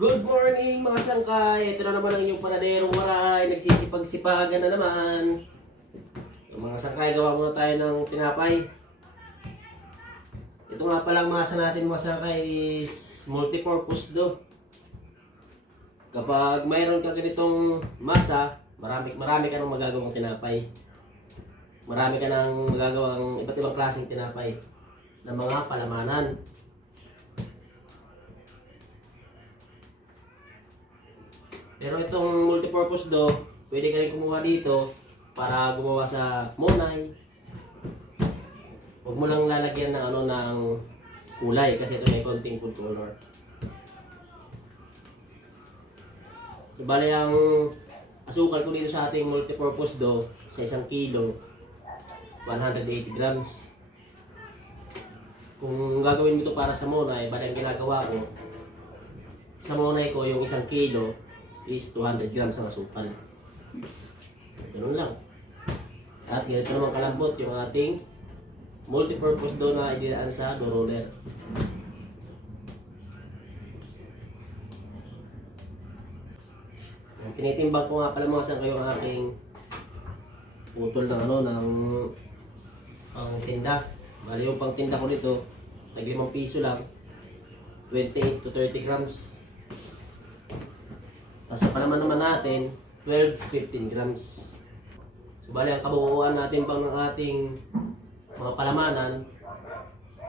Good morning mga sangkay! Ito na naman ang inyong panaderong waray. Nagsisipag-sipagan na naman. So, mga sangkay, gawa muna tayo ng tinapay. Ito nga palang masa natin mga sangkay is multi-purpose dough. Kapag mayroon ka ganitong masa, marami ka nang magagawang tinapay. Marami ka nang magagawang iba't ibang klaseng tinapay ng mga palamanan. Pero itong multipurpose dough, pwede ka rin kumuha dito para gumawa sa monay. Huwag mo lang lalagyan ng ng kulay kasi ito may konting food color. So bali ang asukal ko dito sa ating multipurpose dough sa 1 kilo, 180 grams. Kung gagawin mo ito para sa monay, bali ang ginagawa ko, sa monay ko yung 1 kilo is 200 grams ang asukal. Ganun lang. At ganito naman kalambot yung ating multipurpose dough na idinaan sa dough roller. Tinitimbang ko nga pala mga saan kayo ang aking putol ng ng pang tinda. Bali yung pang tinda ko dito ay 5 piso lang, 28 to 30 grams. Tapos sa palaman naman natin, 12-15 grams. So bali ang kabuuan natin pang ng ating mga palamanan,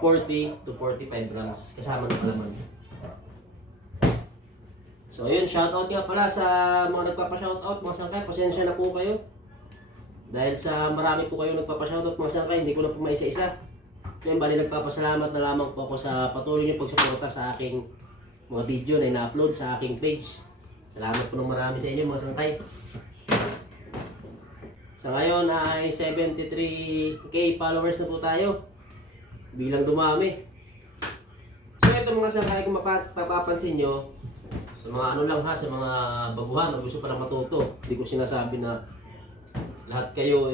40 to 45 grams kasama ng palaman. So ayun, shoutout nga pala sa mga nagpapa-shoutout mga sangkay. Pasensya na po kayo. Dahil sa marami po kayo nagpapa-shoutout mga sangkay, hindi ko na po maisa-isa. Ngayon bali nagpapasalamat na lamang po ako sa patuloy niyo pagsuporta sa aking mga video na ina-upload sa aking page. Salamat po ng marami sa inyo mga sangkay. Sa ngayon ay 73k followers na po tayo. Bilang dumami. So ito mga sangkay, kung mapapansin nyo, sa mga lang ha, sa mga baguhan na gusto pa lang matuto. Hindi ko sinasabi na lahat kayo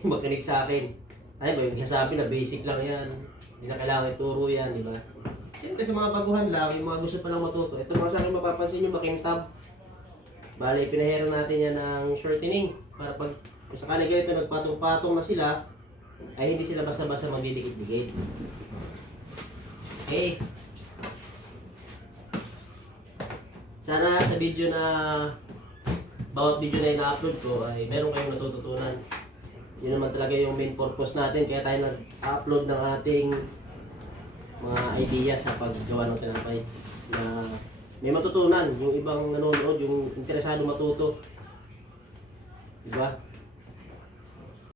makinig sa akin. Ay ba yung sabi na basic lang yan. Hindi na kailangan ituro yan, di ba? Siyempre sa mga baguhan lang, yung mga gusto pa lang matuto. Ito mga sangkay mapapansin nyo, makintab. Bale, pinahero natin yan ng shortening para pag kung sakali ganito nagpatong-patong na sila, ay hindi sila basta-basta magdidikit-dikit. Okay. Sana sa video na bawat video na ina-upload ko ay meron kayong natututunan. Yun naman talaga yung main purpose natin, kaya tayo nag-upload ng ating mga ideas sa paggawa ng tinapay na may matutunan yung ibang nanonood, yung interesado matuto. Diba?